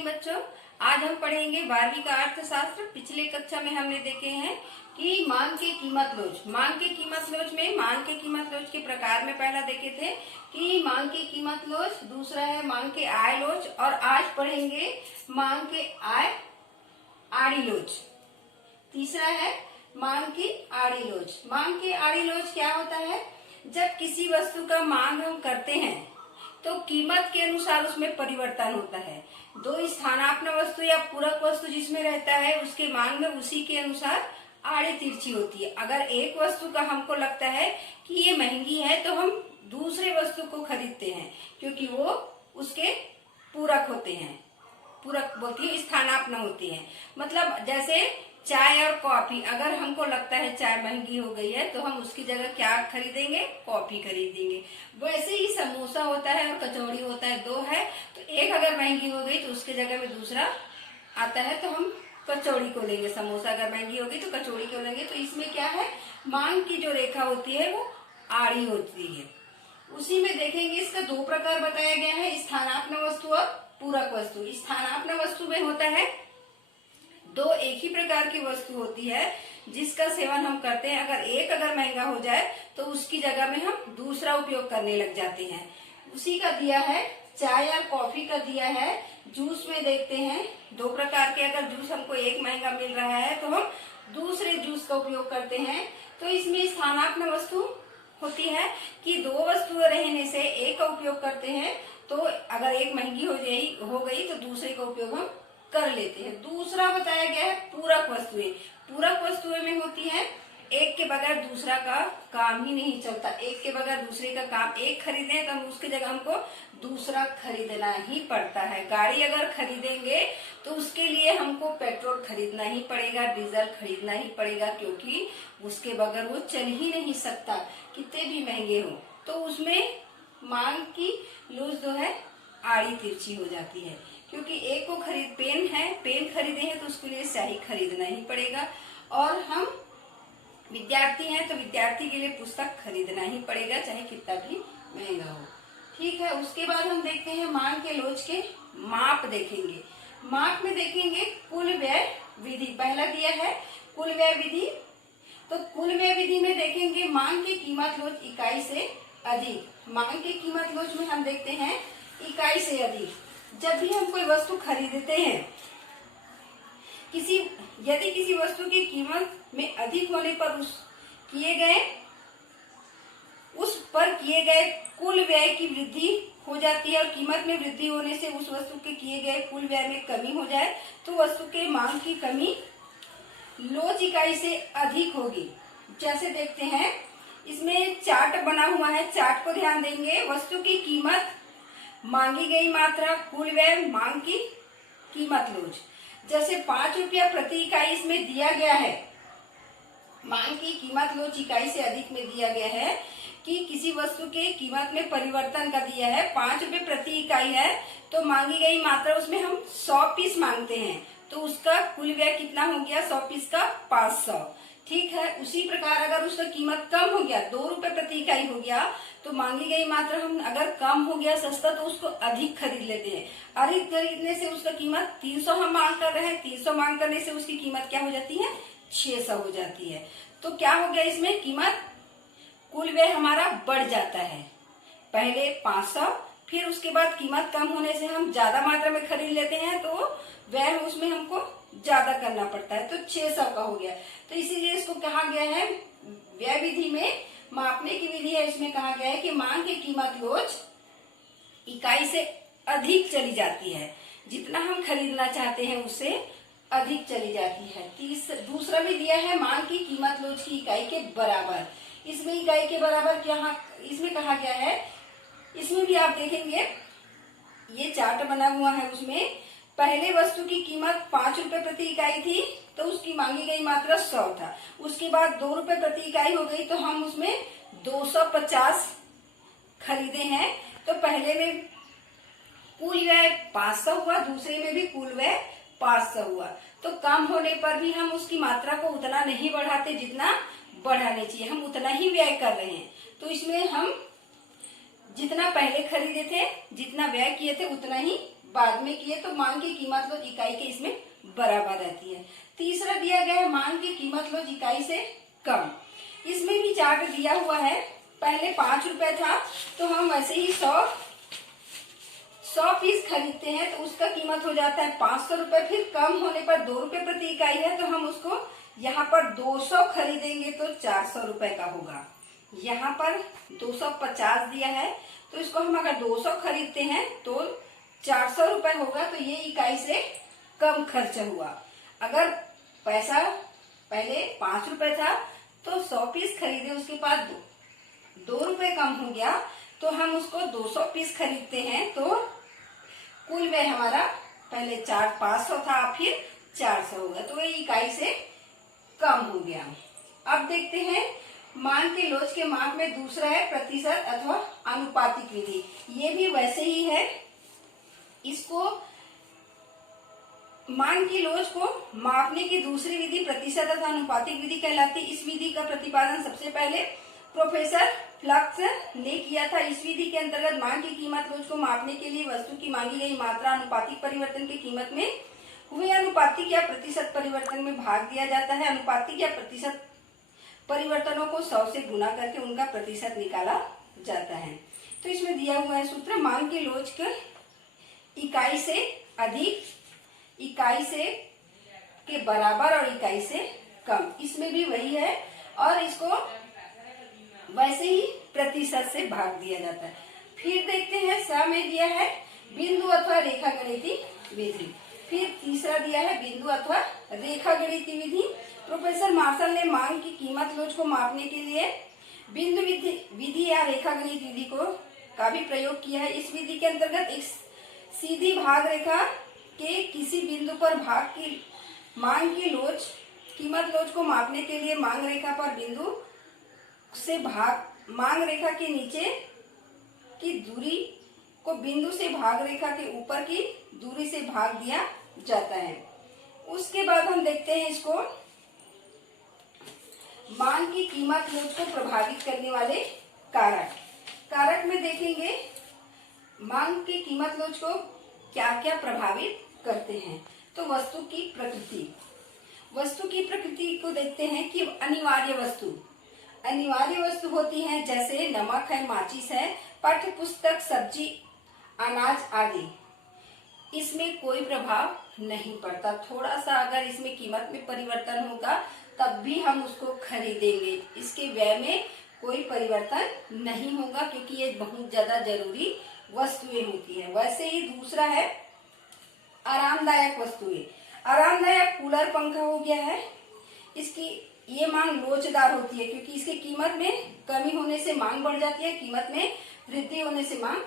Morning बच्चों। आज हम पढ़ेंगे 12वीं का अर्थशास्त्र। पिछले कक्षा में हमने देखे हैं कि मांग के कीमत लोच। मांग के कीमत लोच में मांग के कीमत लोच के प्रकार में पहला देखे थे कि मांग के कीमत लोच, दूसरा है मांग के आय लोच और आज पढ़ेंगे मांग के आय आड़ी लोच। तीसरा है मांग की आड़ी लोच। मांग की आड़ी लोच क्या होता है? जब किसी वस्तु का मांग हम करते हैं तो कीमत के अनुसार उसमें परिवर्तन होता है। दो स्थानापन्न वस्तु या पूरक वस्तु जिसमें रहता है उसके मांग में उसी के अनुसार आड़ी तिरछी होती है। अगर एक वस्तु का हमको लगता है कि ये महंगी है तो हम दूसरे वस्तु को खरीदते हैं क्योंकि वो उसके पूरक होते हैं। पूरक बोलती है स्थानापन्न होती है। मतलब जैसे चाय और कॉफी, अगर हमको लगता है चाय महंगी हो गई है तो हम उसकी जगह क्या खरीदेंगे? कॉफी खरीदेंगे। वैसे ही समोसा होता है और कचौड़ी होता है, दो है तो एक अगर महंगी हो गई तो उसके जगह में दूसरा आता है तो हम कचौड़ी को लेंगे। समोसा अगर महंगी होगी तो कचौड़ी को लेंगे। तो इसमें क्या है, मांग की जो रेखा होती है वो आड़ी होती है। उसी में देखेंगे इसका दो प्रकार बताया गया है, स्थानापन्न वस्तु और पूरक वस्तु। स्थानापन्न वस्तु में होता है दो एक ही प्रकार की वस्तु होती है जिसका सेवन हम करते हैं। अगर महंगा हो जाए तो उसकी जगह में हम दूसरा उपयोग करने लग जाते हैं। उसी का दिया है चाय और कॉफी का दिया है। जूस में देखते हैं दो प्रकार के, अगर जूस हमको एक महंगा मिल रहा है तो हम दूसरे जूस का उपयोग करते हैं। तो इसमें स्थानापन्न वस्तु होती है कि दो वस्तुएं रहने से एक का उपयोग करते हैं तो अगर एक महंगी हो गई तो दूसरे का उपयोग हम कर लेते हैं। दूसरा बताया गया है पूरक वस्तुएं। पूरक वस्तुएं में होती है एक के बगैर दूसरा का काम ही नहीं चलता। एक के बगैर दूसरे का काम, एक खरीदे तो हम उसकी जगह हमको दूसरा खरीदना ही पड़ता है। गाड़ी अगर खरीदेंगे तो उसके लिए हमको पेट्रोल खरीदना ही पड़ेगा, डीजल खरीदना ही पड़ेगा क्योंकि उसके बगैर वो चल ही नहीं सकता, कितने भी महंगे हो। तो उसमें मांग की लूज जो है आड़ी तिरछी हो जाती है क्योंकि एक को पेन खरीदे हैं तो उसके लिए स्याही खरीदना ही पड़ेगा। और हम विद्यार्थी हैं तो विद्यार्थी के लिए पुस्तक खरीदना ही पड़ेगा चाहे कितना भी महंगा हो। ठीक है, उसके बाद हम देखते हैं मांग के लोच के माप देखेंगे। माप में देखेंगे कुल व्यय विधि। पहला दिया है कुल व्यय विधि। तो कुल व्यय विधि में देखेंगे मांग की कीमत लोच इकाई से अधिक। मांग की कीमत लोच में हम देखते हैं इकाई से अधिक। जब भी हम कोई वस्तु खरीदते हैं, यदि किसी वस्तु की कीमत में अधिक होने पर उस पर किए गए कुल व्यय की वृद्धि हो जाती है और कीमत में वृद्धि होने से उस वस्तु के किए गए कुल व्यय में कमी हो जाए तो वस्तु के मांग की कमी लोच इकाई से अधिक होगी। जैसे देखते हैं इसमें चार्ट बना हुआ है, चार्ट को ध्यान देंगे। वस्तु की कीमत, मांगी गई मात्रा, कुल व्यय, मांग की कीमत लोच। जैसे 5 रुपया प्रति इकाई इसमें दिया गया है। मांग की कीमत लोच इकाई से अधिक में दिया गया है कि किसी वस्तु के कीमत में परिवर्तन का दिया है। 5 रुपये प्रति इकाई है तो मांगी गई मात्रा उसमें हम 100 पीस मांगते हैं तो उसका कुल व्यय कितना हो गया? 100 पीस का 500। ठीक है, उसी प्रकार अगर उसका कीमत कम हो गया, 2 रुपए प्रति इकाई हो गया तो मांगी गई मात्रा हम अगर कम हो गया सस्ता तो उसको अधिक खरीद लेते हैं। अधिक खरीदने से उसका कीमत 300 हम मांग कर रहे हैं, 300 मांग करने से उसकी कीमत क्या हो जाती है? 600 हो जाती है। तो क्या हो गया इसमें? कीमत कुल व्यय हमारा बढ़ जाता है। पहले 500, फिर उसके बाद कीमत कम होने से हम ज्यादा मात्रा में खरीद लेते हैं तो व्यय उसमें हमको ज्यादा करना पड़ता है तो 600 का हो गया। तो इसीलिए इसको कहा गया है व्यय विधि में मापने की विधि है। इसमें कहा गया है कि मांग की कीमत लोच इकाई से अधिक चली जाती है। जितना हम खरीदना चाहते हैं उससे अधिक चली जाती है। दूसरा भी दिया है मांग की कीमत लोच की इकाई के बराबर। इसमें इकाई के बराबर क्या इसमें कहा गया है, इसमें भी आप देखेंगे ये चार्ट बना हुआ है। उसमें पहले वस्तु की कीमत 5 रुपए प्रति इकाई थी तो उसकी मांगी गई मात्रा 100 था। उसके बाद 2 रुपए प्रति इकाई हो गई तो हम उसमें 250 खरीदे हैं। तो पहले में कुल व्यय 500 हुआ, दूसरे में भी कुल व्यय 500 हुआ। तो कम होने पर भी हम उसकी मात्रा को उतना नहीं बढ़ाते जितना बढ़ाने चाहिए, हम उतना ही व्यय कर रहे हैं। तो इसमें हम जितना पहले खरीदे थे, जितना व्यय किए थे उतना ही बाद में किए तो मांग की कीमत लोच इकाई के इसमें बराबर रहती है। तीसरा दिया गया है मांग की कीमत लोच इकाई से कम। इसमें भी चार्ट दिया हुआ है। पहले 5 रुपए था तो हम वैसे ही 100 पीस खरीदते हैं तो उसका कीमत हो जाता है 500 रुपए। फिर कम होने पर 2 रुपए प्रति इकाई है तो हम उसको यहाँ पर 200 खरीदेंगे तो 400 रुपए का होगा। यहाँ पर 250 दिया है तो इसको हम अगर 200 खरीदते हैं तो 400 रुपए होगा। तो ये इकाई से कम खर्च हुआ। अगर पैसा पहले 5 रुपए था तो 100 पीस खरीदे, उसके बाद 2 रुपए कम हो गया तो हम उसको 200 पीस खरीदते हैं तो कुल व्यय हमारा पहले 500 था फिर 400 होगा। तो ये इकाई से कम हो गया। अब देखते हैं मांग के लोच के माप में दूसरा है प्रतिशत अथवा आनुपातिक विधि। ये भी वैसे ही है। इसको मांग की लोच को मापने की दूसरी विधि प्रतिशत अथवा आनुपातिक विधि कहलाती है। इस विधि का प्रतिपादन सबसे पहले प्रोफेसर फ्लक्स ने किया था। इस विधि के अंतर्गत मांग की कीमत लोच को मापने के लिए वस्तु की मांगी गई मात्रा अनुपातिक परिवर्तन की कीमत में हुए अनुपातिक या प्रतिशत परिवर्तन में भाग दिया जाता है। अनुपातिक या प्रतिशत परिवर्तनों को 100 से गुना करके उनका प्रतिशत निकाला जाता है। तो इसमें दिया हुआ है सूत्र मांग की लोच के इकाई से अधिक, इकाई से के बराबर और इकाई से कम। इसमें भी वही है और इसको वैसे ही प्रतिशत से भाग दिया जाता है। फिर देखते हैं स में दिया है बिंदु अथवा रेखा गणितीय विधि। फिर तीसरा दिया है बिंदु अथवा रेखा गणितीय विधि। प्रोफेसर मार्शल ने मांग की कीमत लोच को मापने के लिए बिंदु विधि या रेखा गणित विधि का भी प्रयोग किया है। इस विधि के अंतर्गत एक सीधी भाग रेखा के किसी बिंदु पर भाग की मांग की लोच कीमत लोच को मापने के लिए मांग रेखा पर बिंदु से भाग मांग रेखा के नीचे की दूरी को बिंदु से भाग रेखा के ऊपर की दूरी से भाग दिया जाता है। उसके बाद हम देखते हैं इसको मांग की कीमत लोच को प्रभावित करने वाले कारक। कारक में देखेंगे मांग की कीमत लोच को क्या क्या प्रभावित करते हैं। तो वस्तु की प्रकृति, वस्तु की प्रकृति को देखते हैं कि अनिवार्य वस्तु होती हैं जैसे नमक है, माचिस है, पाठ्य पुस्तक, सब्जी, अनाज आदि। इसमें कोई प्रभाव नहीं पड़ता। थोड़ा सा अगर इसमें कीमत में परिवर्तन होगा तब भी हम उसको खरीदेंगे। इसके व्यय में कोई परिवर्तन नहीं होगा क्योंकि ये बहुत ज्यादा जरूरी वस्तुएं होती है। वैसे ही दूसरा है आरामदायक वस्तुएं। आरामदायक कूलर, पंखा हो गया है। इसकी ये मांग लोचदार होती है क्योंकि इसकी कीमत में कमी होने से मांग बढ़ जाती है, कीमत में वृद्धि होने से मांग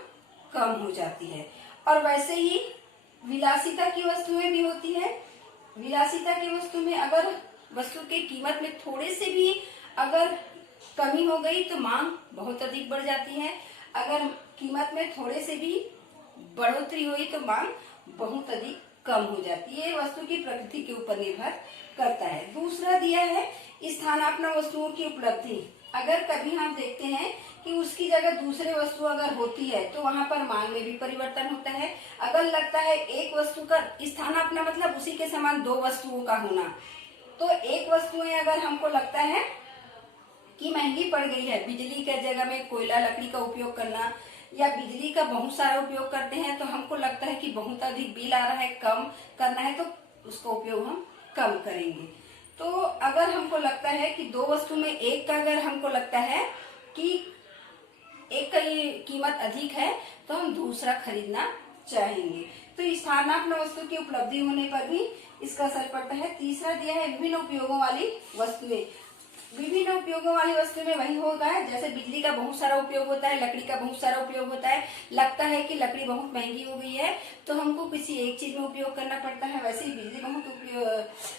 कम हो जाती है। और वैसे ही विलासिता की वस्तुएं भी होती है। विलासिता की वस्तु में अगर वस्तु की कीमत में थोड़े से भी अगर कमी हो गई तो मांग बहुत अधिक बढ़ जाती है। अगर कीमत में थोड़े से भी बढ़ोतरी हुई तो मांग बहुत अधिक कम हो जाती है। ये वस्तु की प्रकृति के ऊपर निर्भर करता है। दूसरा दिया है स्थानापन्न वस्तुओं की उपलब्धि। अगर कभी हम देखते हैं कि उसकी जगह दूसरे वस्तु अगर होती है तो वहां पर मांग में भी परिवर्तन होता है। अगर लगता है एक वस्तु का स्थानापन्न मतलब उसी के समान दो वस्तुओं का होना, तो एक वस्तुएं अगर हमको लगता है कि महंगी पड़ गई है, बिजली के जगह में कोयला लकड़ी का उपयोग करना या बिजली का बहुत सारा उपयोग करते हैं तो हमको लगता है कि बहुत अधिक बिल आ रहा है, कम करना है तो उसका उपयोग हम कम करेंगे। तो अगर हमको लगता है कि दो वस्तु में एक का अगर हमको लगता है कि एक का ये कीमत अधिक है तो हम दूसरा खरीदना चाहेंगे। तो स्थानापन्न वस्तु की उपलब्धि होने पर भी इसका असर पड़ता है। तीसरा दिया है विभिन्न उपयोगों वाली वस्तुएं। विभिन्न उपयोगों वाली वस्तु में वही होगा जैसे बिजली का बहुत सारा उपयोग होता है, लकड़ी का बहुत सारा उपयोग होता है। लगता है कि लकड़ी बहुत महंगी हो गई है तो हमको किसी एक चीज में उपयोग करना पड़ता है। वैसे ही बिजली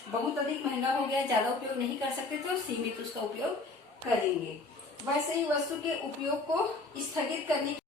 बहुत अधिक महंगा हो गया, ज्यादा उपयोग नहीं कर सकते तो सीमित उसका उपयोग करेंगे। वैसे ही वस्तु के उपयोग को स्थगित करने